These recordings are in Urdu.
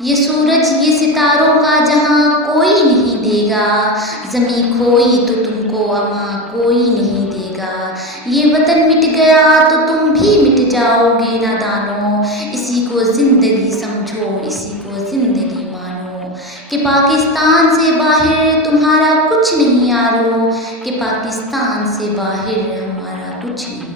یہ سورج یہ ستاروں کا جہاں کوئی نہیں دے گا، زمیں کھوئی تو تم کو اماں کوئی نہیں دے گا۔ یہ وطن مٹ گیا تو تم بھی مٹ جاؤ گے نادانو، اسی کو زندگی سمجھو، اسی کو زندگی مانو، کہ پاکستان سے باہر تمہارا کچھ نہیں یارو، کہ پاکستان سے باہر ہمارا کچھ نہیں یارو۔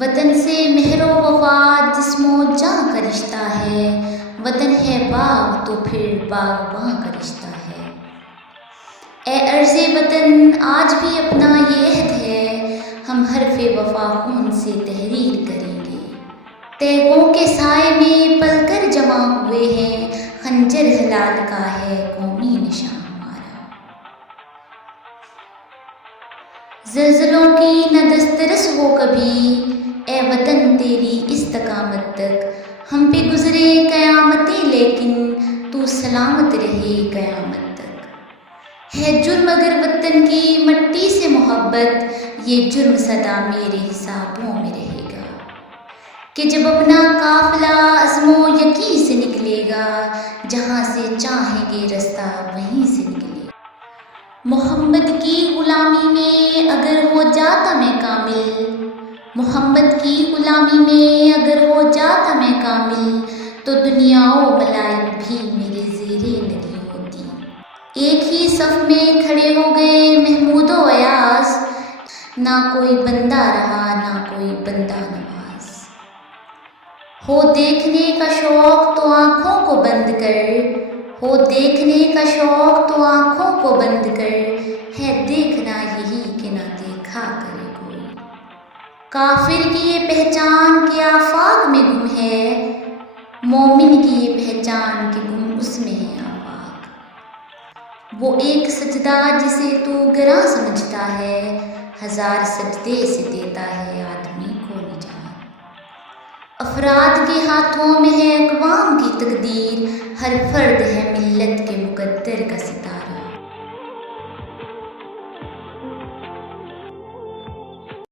وطن سے مہر و وفا جسم و جاں کا رشتہ ہے، وطن ہے باغ تو پھر باغباں کا رشتہ ہے۔ اے عرض وطن آج بھی اپنا یہ عہد ہے، ہم حرف وفا خون سے تحریر کریں گے۔ تیغوں کے سائے میں پل کر جمع ہوئے ہیں، خنجر ہلال کا ہے قومی نشاں ہمارا۔ زلزلوں کی نہ دسترس ہو کبھی، اے وطن تیری استقامت تک، ہم پہ گزرے قیامتیں لیکن تو سلامت رہے قیامت تک۔ ہے جرم اگر وطن کی مٹی سے محبت، یہ جرم سدا میرے حسابوں میں رہے گا، کہ جب اپنا قافلہ عزم و یقین سے نکلے گا، جہاں سے چاہیں گے رستہ وہیں سے نکلے گا۔ محمد کی غلامی میں اگر ہو جاتا میں کامل، محمد کی غلامی میں اگر ہو جاتا میں کامل، تو دنیا و ملائک بھی میرے زیرِ نگہ ہوتی۔ ایک ہی صف میں کھڑے ہو گئے محمود و ایاز، نہ کوئی بندہ رہا نہ کوئی بندہ نواز۔ ہو دیکھنے کا شوق تو آنکھوں کو بند کر، ہو دیکھنے کا شوق تو آنکھوں کو بند کر، ہے دیکھنا یہی کہ نہ دیکھا کرے کوئی۔ کافر کی یہ پہچان کہ آفاق میں گم ہے، مومن کی یہ پہچان کہ گم اس میں ہے آفاق۔ وہ ایک سجدہ جسے تو گراں سمجھتا ہے، ہزار سجدے سے دیتا ہے آدمی کو نجات۔ افراد کے ہاتھوں میں ہے اقوام کی تقدیر، ہر فرد ہے ملت کے مقدر کا ستارہ۔